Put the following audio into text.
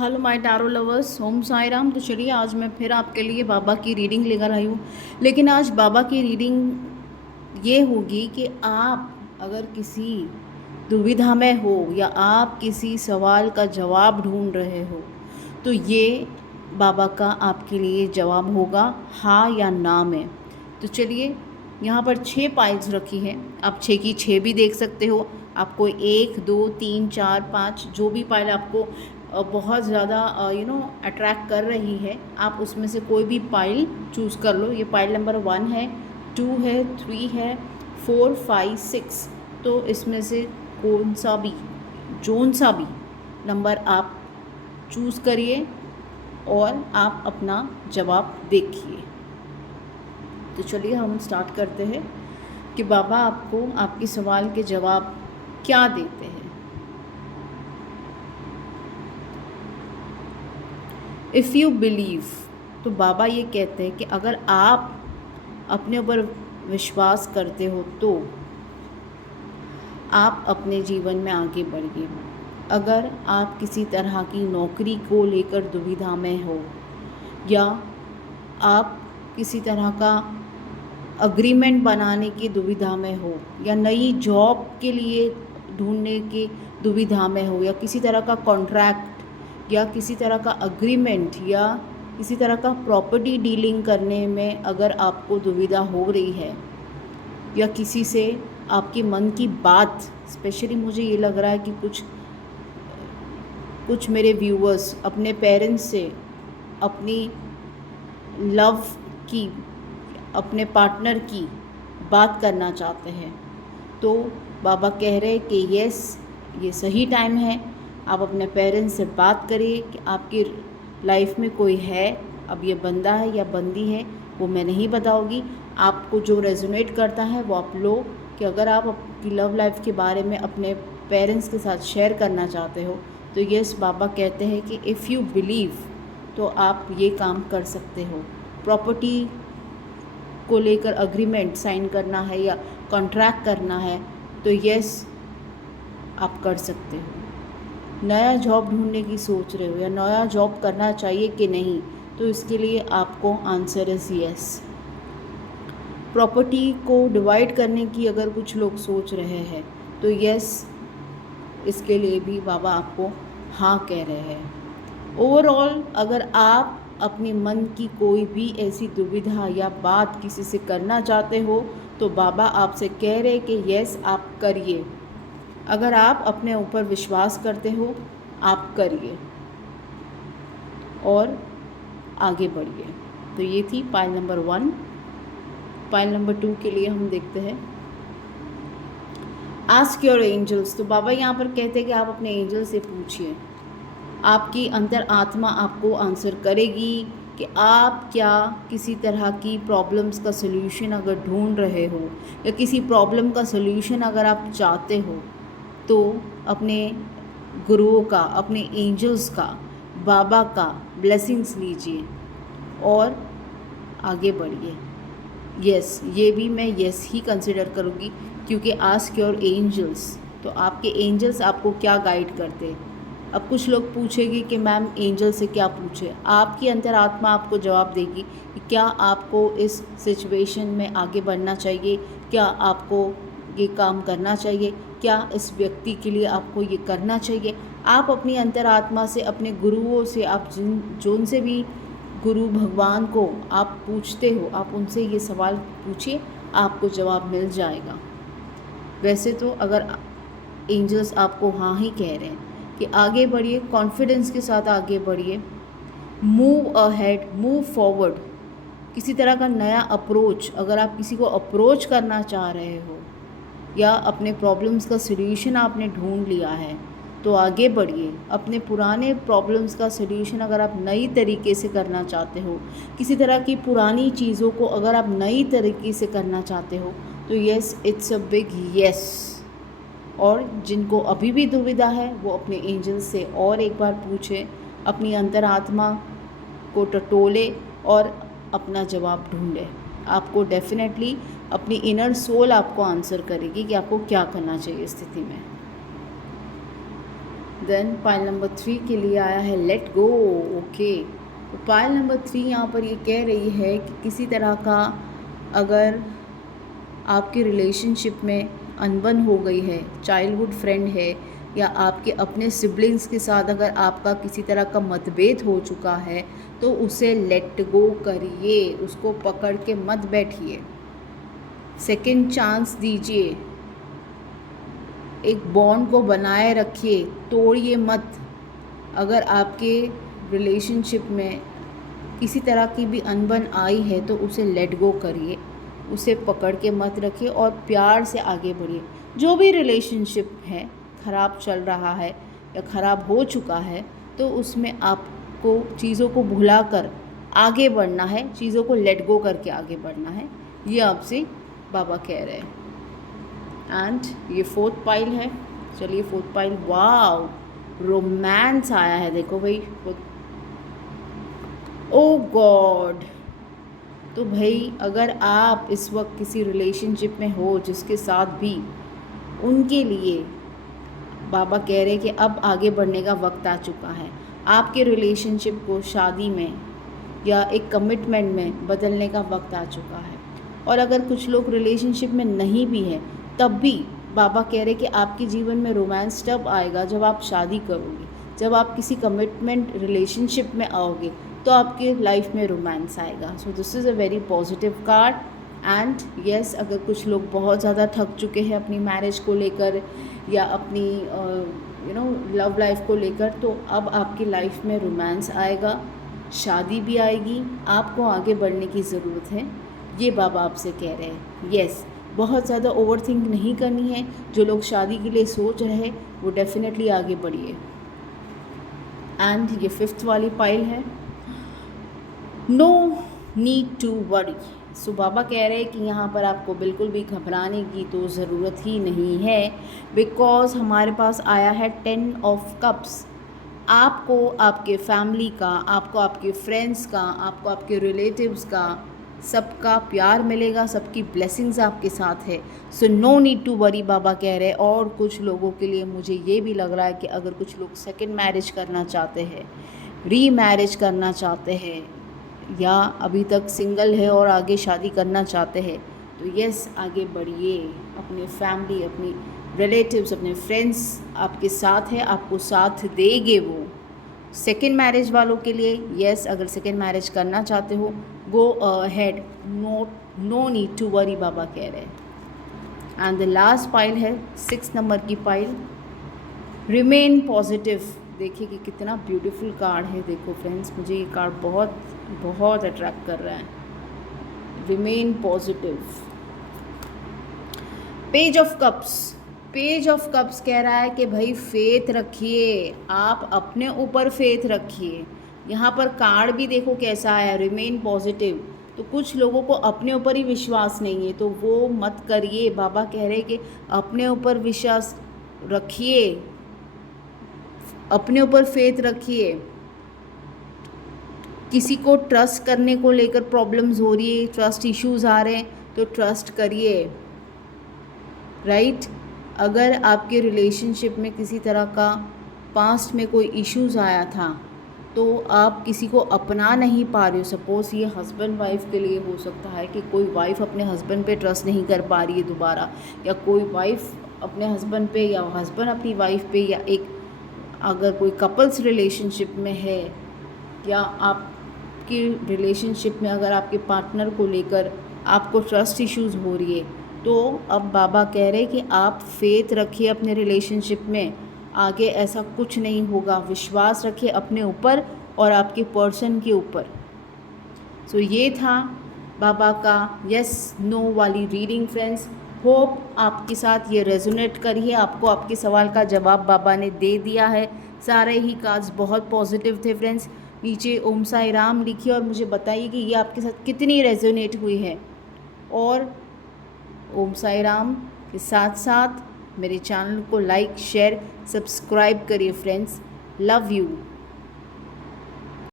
Hello my tarot lovers, ओम साई राम। तो चलिए आज मैं फिर आपके लिए बाबा की रीडिंग लेकर आई हूँ। लेकिन आज बाबा की रीडिंग ये होगी कि आप अगर किसी दुविधा में हो या आप किसी सवाल का जवाब ढूंढ रहे हो तो ये बाबा का आपके लिए जवाब होगा हाँ या ना में। तो चलिए, यहाँ पर 6 पाइल्स रखी है, आप 6 की 6 भी देख सकते हो। आपको 1 2 3 4 5 जो भी पाइल आपको बहुत ज़्यादा अट्रैक्ट कर रही है, आप उसमें से कोई भी पाइल चूज़ कर लो। ये पाइल नंबर 1 है, 2 है, 3 है, 4 5 6। तो इसमें से कौन सा भी जोन सा भी नंबर आप चूज़ करिए और आप अपना जवाब देखिए। तो चलिए हम स्टार्ट करते हैं कि बाबा आपको आपके सवाल के जवाब क्या देते हैं। इफ़ यू बिलीव, तो बाबा ये कहते हैं कि अगर आप अपने ऊपर विश्वास करते हो तो आप अपने जीवन में आगे बढ़िए। अगर आप किसी तरह की नौकरी को लेकर दुविधा में हो या आप किसी तरह का अग्रीमेंट बनाने की दुविधा में हो या नई जॉब के लिए ढूंढने की दुविधा में हो या किसी तरह का कॉन्ट्रैक्ट या किसी तरह का अग्रीमेंट या किसी तरह का प्रॉपर्टी डीलिंग करने में अगर आपको दुविधा हो रही है या किसी से आपके मन की बात, स्पेशली मुझे ये लग रहा है कि कुछ मेरे व्यूअर्स अपने पेरेंट्स से अपनी लव की, अपने पार्टनर की बात करना चाहते हैं, तो बाबा कह रहे हैं कि यस, ये सही टाइम है। आप अपने पेरेंट्स से बात करिए कि आपकी लाइफ में कोई है, अब ये बंदा है या बंदी है वो मैं नहीं बताऊंगी, आपको जो रेजोनेट करता है वो आप लो। कि अगर आप अपनी लव लाइफ के बारे में अपने पेरेंट्स के साथ शेयर करना चाहते हो तो यस, बाबा कहते हैं कि इफ़ यू बिलीव तो आप ये काम कर सकते हो। प्रॉपर्टी को लेकर अग्रीमेंट साइन करना है या कॉन्ट्रैक्ट करना है तो यस, आप कर सकते हो। नया जॉब ढूंढने की सोच रहे हो या नया जॉब करना चाहिए कि नहीं, तो इसके लिए आपको आंसर इज़ यस। प्रॉपर्टी को डिवाइड करने की अगर कुछ लोग सोच रहे हैं तो यस, इसके लिए भी बाबा आपको हाँ कह रहे हैं। ओवरऑल अगर आप अपने मन की कोई भी ऐसी दुविधा या बात किसी से करना चाहते हो तो बाबा आपसे कह रहे कि यस, आप करिए। अगर आप अपने ऊपर विश्वास करते हो आप करिए और आगे बढ़िए। तो ये थी पाइल नंबर 1। पाइल नंबर 2 के लिए हम देखते हैं आस्क योर एंजल्स। तो बाबा यहाँ पर कहते हैं कि आप अपने एंजल से पूछिए, आपकी अंतर आत्मा आपको आंसर करेगी कि आप क्या किसी तरह की प्रॉब्लम्स का सल्यूशन अगर ढूंढ रहे हो या किसी प्रॉब्लम का सल्यूशन अगर आप चाहते हो तो अपने गुरुओं का, अपने एंजल्स का, बाबा का ब्लेसिंग्स लीजिए और आगे बढ़िए। यस, ये भी मैं यस ही कंसिडर करूँगी क्योंकि आस्क योर एंजल्स, तो आपके एंजल्स आपको क्या गाइड करते हैं। अब कुछ लोग पूछेंगे कि मैम एंजल से क्या पूछे, आपकी अंतरात्मा आपको जवाब देगी कि क्या आपको इस सिचुएशन में आगे बढ़ना चाहिए, क्या आपको ये काम करना चाहिए, क्या इस व्यक्ति के लिए आपको ये करना चाहिए। आप अपनी अंतरात्मा से, अपने गुरुओं से, आप जोन से भी गुरु भगवान को आप पूछते हो, आप उनसे ये सवाल पूछिए, आपको जवाब मिल जाएगा। वैसे तो अगर एंजल्स आपको हाँ ही कह रहे हैं कि आगे बढ़िए, कॉन्फिडेंस के साथ आगे बढ़िए, मूव अहेड, मूव फॉरवर्ड। किसी तरह का नया अप्रोच, अगर आप किसी को अप्रोच करना चाह रहे हो या अपने प्रॉब्लम्स का सल्यूशन आपने ढूंढ लिया है तो आगे बढ़िए। अपने पुराने प्रॉब्लम्स का सल्यूशन अगर आप नई तरीके से करना चाहते हो, किसी तरह की पुरानी चीज़ों को अगर आप नई तरीके से करना चाहते हो तो yes, it's a big yes. और जिनको अभी भी दुविधा है वो अपने एंजल से और एक बार पूछें, अपनी अंतरात्मा को टटोले और अपना जवाब ढूंढे। आपको डेफिनेटली अपनी इनर सोल आपको आंसर करेगी कि आपको क्या करना चाहिए इस स्थिति में। देन पाइल नंबर 3 के लिए आया है लेट गो। ओके, तो पाइल नंबर 3 यहाँ पर ये कह रही है कि किसी तरह का अगर आपकी रिलेशनशिप में अनबन हो गई है, चाइल्डहुड फ्रेंड है या आपके अपने सिबलिंग्स के साथ अगर आपका किसी तरह का मतभेद हो चुका है, तो उसे लेट गो करिए, उसको पकड़ के मत बैठिए, सेकंड चांस दीजिए, एक बॉन्ड को बनाए रखिए, तोड़िए मत। अगर आपके रिलेशनशिप में किसी तरह की भी अनबन आई है तो उसे लेट गो करिए, उसे पकड़ के मत रखिए और प्यार से आगे बढ़िए। जो भी रिलेशनशिप है ख़राब चल रहा है या ख़राब हो चुका है, तो उसमें आपको चीज़ों को भुलाकर आगे बढ़ना है, चीज़ों को लेट गो करके आगे बढ़ना है, ये आपसे बाबा कह रहे हैं। एंड ये फोर्थ पाइल है। चलिए फोर्थ पाइल, वाव, रोमांस आया है, देखो भाई, ओ गॉड। तो भाई अगर आप इस वक्त किसी रिलेशनशिप में हो जिसके साथ भी, उनके लिए बाबा कह रहे हैं कि अब आगे बढ़ने का वक्त आ चुका है। आपके रिलेशनशिप को शादी में या एक कमिटमेंट में बदलने का वक्त आ चुका है। और अगर कुछ लोग रिलेशनशिप में नहीं भी हैं, तब भी बाबा कह रहे कि आपके जीवन में रोमांस तब आएगा जब आप शादी करोगे, जब आप किसी कमिटमेंट रिलेशनशिप में आओगे, तो आपके लाइफ में रोमांस आएगा। So this is a very positive card. And yes, अगर कुछ लोग बहुत ज़्यादा थक चुके हैं अपनी मैरिज को लेकर या अपनी लव लाइफ को लेकर, तो अब आपकी लाइफ में रोमांस आएगा, शादी भी आएगी, आपको आगे बढ़ने की ज़रूरत है, ये बाबा आपसे कह रहे हैं। येस, बहुत ज़्यादा ओवर थिंक नहीं करनी है। जो लोग शादी के लिए सोच रहे हैं वो डेफिनेटली आगे बढ़िए। एंड ये फिफ्थ वाली पाइल है, नो नीड टू वरी। सो बाबा कह रहे हैं कि यहाँ पर आपको बिल्कुल भी घबराने की तो ज़रूरत ही नहीं है, बिकॉज हमारे पास आया है 10 ऑफ कप्स। आपको आपके फैमिली का, आपको आपके फ्रेंड्स का, आपको आपके रिलेटिव्स का, सबका प्यार मिलेगा, सबकी ब्लेसिंग्स आपके साथ है। So no need to worry, बाबा कह रहे हैं। और कुछ लोगों के लिए मुझे ये भी लग रहा है कि अगर कुछ लोग सेकंड मैरिज करना चाहते हैं, री मैरिज करना चाहते हैं, या अभी तक सिंगल है और आगे शादी करना चाहते हैं, तो यस, आगे बढ़िए। अपने फैमिली, अपनी रिलेटिव्स, अपने फ्रेंड्स आपके साथ है, आपको साथ देंगे वो। सेकेंड मैरिज वालों के लिए यस, अगर सेकेंड मैरिज करना चाहते हो, go ahead, no need to worry, बाबा कह रहे हैं। एंड द लास्ट पाइल है 6 नंबर की पाइल, रिमेन पॉजिटिव। देखिए कि कितना ब्यूटीफुल कार्ड है। देखो फ्रेंड्स, मुझे ये कार्ड बहुत बहुत अट्रैक्ट कर रहा है। Remain positive. Page of cups, page of cups कह रहा है कि भाई फेथ रखिए, आप अपने ऊपर फेथ रखिए। यहाँ पर कार्ड भी देखो कैसा है, रिमेन पॉजिटिव। तो कुछ लोगों को अपने ऊपर ही विश्वास नहीं है, तो वो मत करिए। बाबा कह रहे हैं कि अपने ऊपर विश्वास रखिए, अपने ऊपर फेथ रखिए। किसी को ट्रस्ट करने को लेकर प्रॉब्लम्स हो रही है, ट्रस्ट इश्यूज आ रहे हैं, तो ट्रस्ट करिए, राइट। अगर आपके रिलेशनशिप में किसी तरह का पास्ट में कोई इश्यूज आया था, तो आप किसी को अपना नहीं पा रहे हो। सपोज़ ये हस्बैंड वाइफ के लिए हो सकता है कि कोई वाइफ अपने हस्बैंड पे ट्रस्ट नहीं कर पा रही है दोबारा, या कोई वाइफ अपने हस्बैंड पे, या हस्बैंड अपनी वाइफ पे, या एक अगर कोई कपल्स रिलेशनशिप में है, या आपकी रिलेशनशिप में अगर आपके पार्टनर को लेकर आपको ट्रस्ट इश्यूज हो रही है, तो अब बाबा कह रहे हैं कि आप फेथ रखिए अपने रिलेशनशिप में, आगे ऐसा कुछ नहीं होगा। विश्वास रखिए अपने ऊपर और आपके पर्सन के ऊपर। सो ये था बाबा का यस नो वाली रीडिंग फ्रेंड्स। होप आपके साथ ये रेजोनेट करिए। आपको आपके सवाल का जवाब बाबा ने दे दिया है। सारे ही कार्ड्स बहुत पॉजिटिव थे फ्रेंड्स। नीचे ओम साई राम लिखिए और मुझे बताइए कि ये आपके साथ कितनी रेजोनेट हुई है। और ओम साई राम के साथ साथ मेरे चैनल को लाइक, शेयर, सब्सक्राइब करिए फ्रेंड्स। Love you.